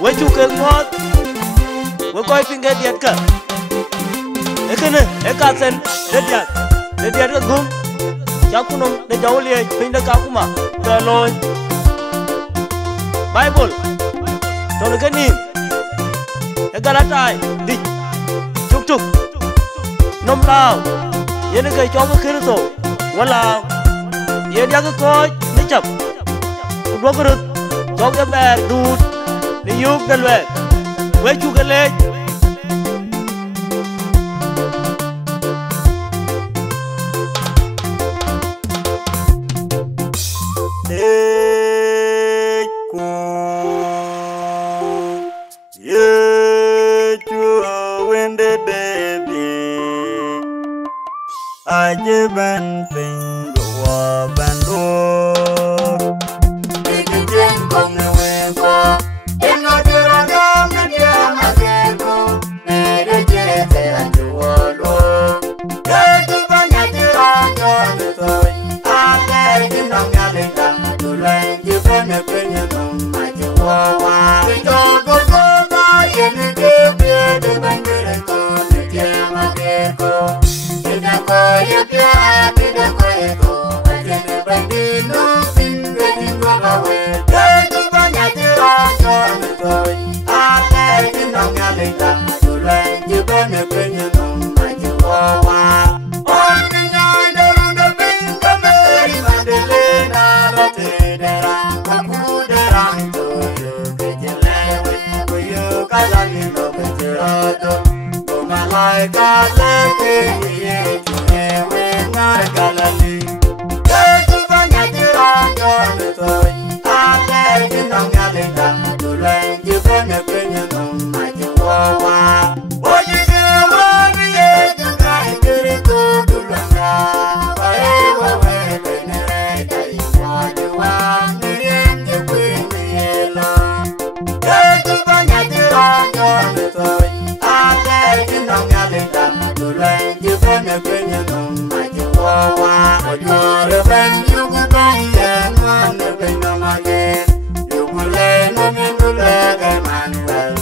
Với chú kênh ngót với coi phim cái điện cả để cái này để cả sen để điện cái gum cháu cũng nông để cháu liền phim đã cao cũng mà rồi lôi Bible rồi cái nim để cả lá trái đi chúc chúc nôm lao yên cái cháu cái kia rồi quá lao yên dia cái coi đi chập dua kerut cháu cái bè đút đi yuk dan we với chú cái lệ aje ban ping wa ban do dikjen kong we ko eno diranga media agego mere je te anjuolo ke banya diranga toy ate dinong yalinga dulen je ban penya nom ajuwa wa to go go ba yen ke be de bangere ko ne magego koye pia pida koye ko ajene bandino pinga dingo bawe kedu banya tira jon toy ate dinong yalinga dulen jibane penye nom majuwa wa on nyai dorunda pinga meri madelena rote dera kamudera toyo kejelewe koyo kalani no kejerato malaika leke ye we ngargalali kedu banya tira jon toy ate dinong yalinga dulen jibane penye nom majuwa wa ojige wani ye juga ikiriku dulanga bae we benere kai wajuwa nirien jibini yela kedu banya tira jon toy ate dinong yalinga dulen jibane penye nom majuwa wa ojore ben yugu ben yen man ben no magen yugu le no mendule ga manuel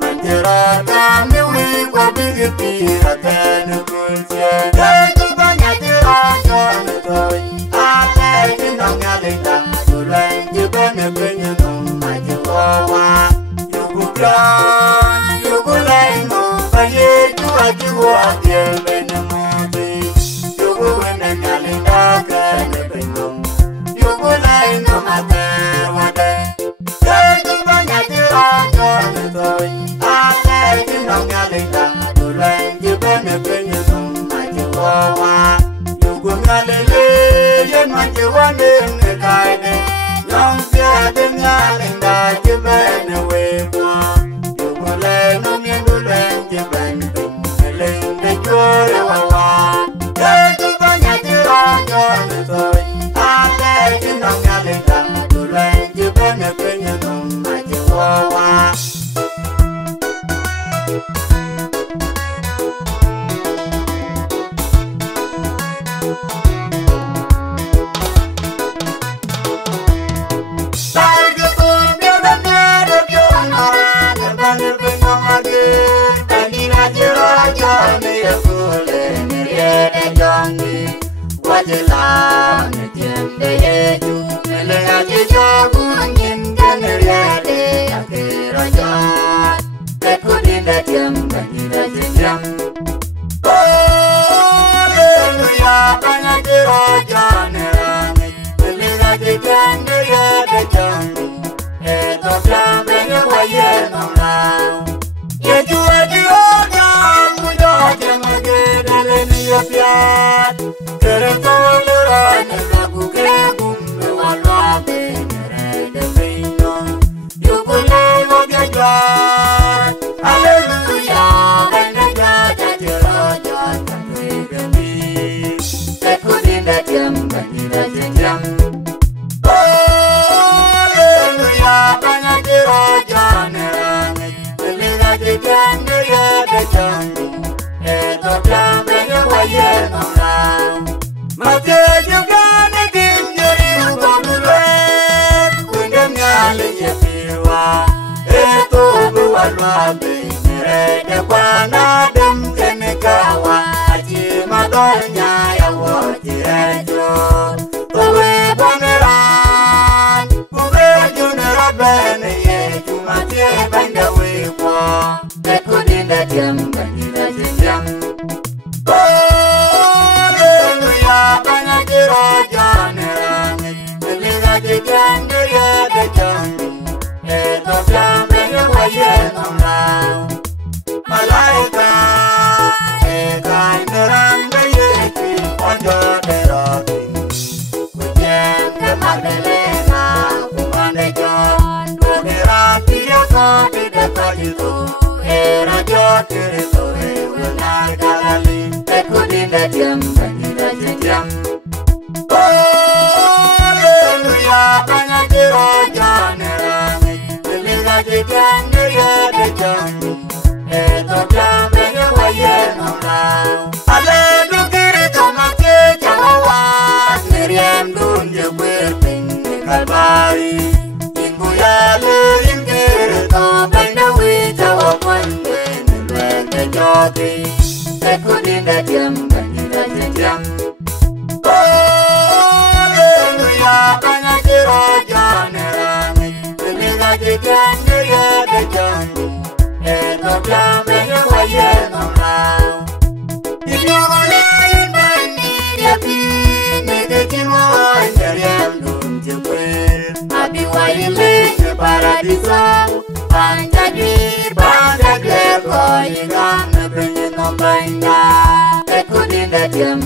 manjera ta mi wi kwa bigiti aten kulje kedu banya tira jon toy ate dinong yalinga dulen jibane penye nom majuwa wa yugu plan yugu le no baye tu ajuwa bienvenu de kwana dem kene kawa achi madonya ya woti rejo towe boneran kube junera bene ye chumatie bende wikwo de kudinde tiam bandira tiam hallelujah bana jiro janera liga jikande ye de jangi eto jambe ye waye nomra malaika ekainderanga yeki ojo deroki kujenge magdalena kumande jon dugerati yakoti dekojitu era jokirito ewenai kalali ekudinde tiam bandira tiam hallelujah banyajiro janerani liga jikande ye de jangi eto jambe ye waye nomrao ale dukiri kamake jawa niriem dunje kwepin kalbari inguyale ingiri to bende wita wakwande nilweke joti ekudinde tiam bandira tiam hallelujah banyajiro janerani liga jikande ye de jangi eto jambe ye waye nomrao inyogole imbani yapi negekimo njeriem dunje kwe abi waile je paradiso panjadi bandagle ko igam benye no banda ekudinde tiam